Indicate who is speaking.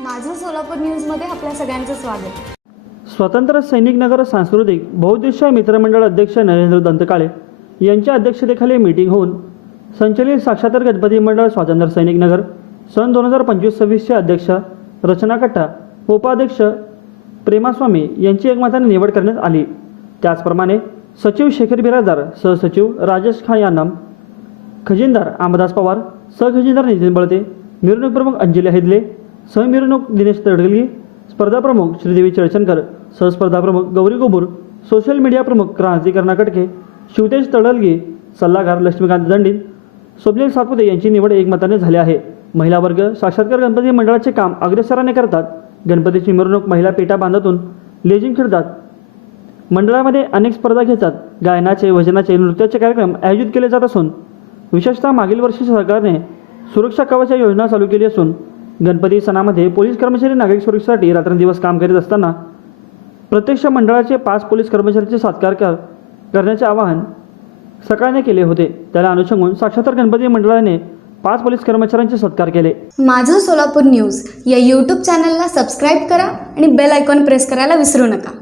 Speaker 1: माझं सोलापूर न्यूजमध्ये आपल्या सगळ्यांचं स्वागत.
Speaker 2: स्वतंत्र सैनिक नगर सांस्कृतिक बहुद्देशीय मित्रमंडळ अध्यक्ष नरेंद्र दंतकाळे यांच्या अध्यक्षतेखाली मीटिंग होऊन संचलित साक्षात्कार गणपती मंडळ स्वातंत्र्य सैनिक नगर सन दोन हजार पंचवीस सव्वीसचे अध्यक्ष रचना कट्टा उपाध्यक्ष प्रेमास्वामी यांची एकमताने निवड करण्यात आली. त्याचप्रमाणे सचिव शेखर बिराजदार सहसचिव राजेश खान यांना खजिनदार आमदास पवार सहखजिनदार नितीन बळते मिरवणूक प्रमुख अंजली हेदले सहमिरवणूक दिनेश तडगली स्पर्धा प्रमुख श्रीदेवी चळशंकर सहस्पर्धा प्रमुख गौरी गोबूर सोशल मीडिया प्रमुख क्रांती कर्नाटके शिवतेज तडलगी सल्लागार लक्ष्मीकांत दंडित स्वप्नील सातपुते यांची निवड एकमताने झाली आहे. महिला वर्ग साक्षात्कार गणपती मंडळाचे काम अग्रेसराने करतात. गणपतीची मिरवणूक महिला पेटा बांधातून लेझिम खेळतात. मंडळामध्ये अनेक स्पर्धा घेतात. गायनाचे भजनाचे नृत्याचे कार्यक्रम आयोजित केले जात असून विशेषतः मागील वर्षी सरकारने सुरक्षा कवच या योजना चालू केली असून गणपती सणामध्ये पोलीस कर्मचारी नागरिक सुरक्षेसाठी रात्रंदिवस काम करीत असताना प्रत्यक्ष मंडळाचे पाच पोलीस कर्मचाऱ्यांचे सत्कार कर- करण्याचे आवाहन सकाळने केले होते. त्याला अनुषंगून साक्षात्कार गणपती मंडळाने पाच पोलीस कर्मचाऱ्यांचे सत्कार केले.
Speaker 1: माझं सोलापूर न्यूज या यूट्यूब चॅनलला सबस्क्राईब करा आणि बेल आयकॉन प्रेस करायला विसरू नका.